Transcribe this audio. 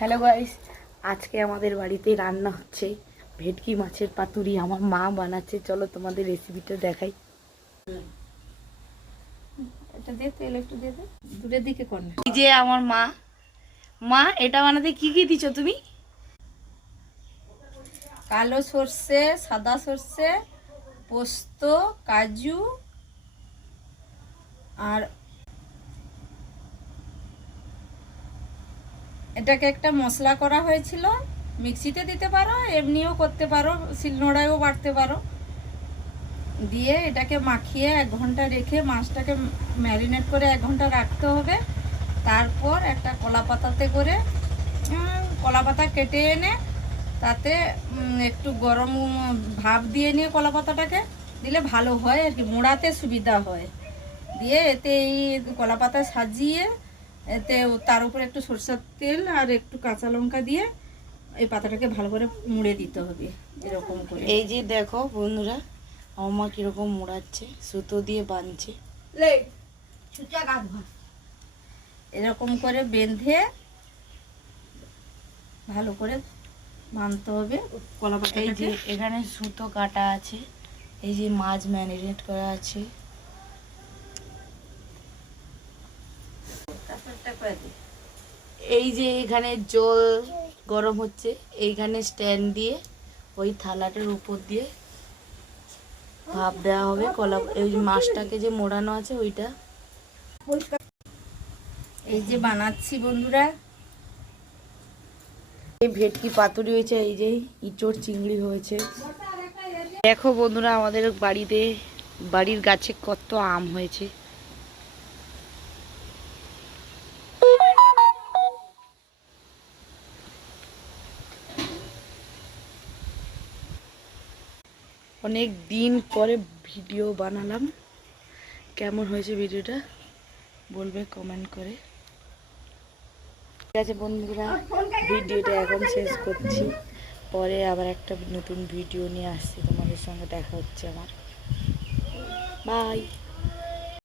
Hello guys, আজকে আমাদের বাড়িতে রান্না হচ্ছে ভেটকি মাছের পাতুরি। আমার মা বানাচ্ছে, চলো তোমাদের রেসিপিটা দেখাই। এটা দে, তেল একটু দে, দূরের দিকে কর না। এই যে আমার মা। মা, এটা বানাতে কি কি দিছো তুমি? কালো সর্ষে, সাদা সর্ষে, পোস্ত, কাজু আর এটাকে একটা মশলা করা হয়েছিল। মিক্সিতে দিতে পারো, এমনিও করতে পারো, শিলনোড়ায়ও বাটতে পারো। দিয়ে এটাকে মাখিয়ে 1 ঘন্টা রেখে মাছটাকে ম্যারিনেট করে 1 ঘন্টা রাখতে হবে। তারপর একটা কলা পাতাতে করে কলা পাতা কেটে এনে তাতে একটু গরম ভাপ দিয়ে নিয়ে কলা পাতাটাকে দিলে ভালো হয় আর কি, মোড়াতে সুবিধা হয়। দিয়ে এতে এই কলা পাতা সাজিয়ে এতে তার উপরে একটু সরষের তেল আর একটু কাঁচা লঙ্কা দিয়ে এই পাতাটাকে ভালো করে মুড়ে দিতে হবে এরকম করে। এই যে দেখো বন্ধুরা, আমার মা কিরকম মোড়াচ্ছে, সুতো দিয়ে বাঁধছে। এরকম করে বেঁধে ভালো করে বাঁধতে হবে কলা পাতা। এই যে এখানে সুতো কাটা আছে, এই যে মাছ ম্যারিনেট করা আছে। এই যে এখানে জল গরম হচ্ছে, এইখানে স্ট্যান্ড দিয়ে ওই থালাটার উপর দিয়ে ভাপ দেওয়া হবে কলা, এই মাছটাকে যে মোড়ানো আছে ওইটা। এই যে বানাচ্ছি বন্ধুরা, এই ভেটকি পাতুরি হয়েছে, এই যে ইঁচড় চিংড়ি হয়েছে। দেখো বন্ধুরা, আমাদের বাড়ির গাছে কত আম হয়েছে। অনেক দিন পরে ভিডিও বানালাম, কেমন হয়েছে ভিডিওটা বলবে কমেন্ট করে। ঠিক আছে বন্ধুরা, ভিডিওটা এখন শেষ করছি, পরে আবার একটা নতুন ভিডিও নিয়ে আসছি, তোমাদের সঙ্গে দেখা হচ্ছে আমার। বাই।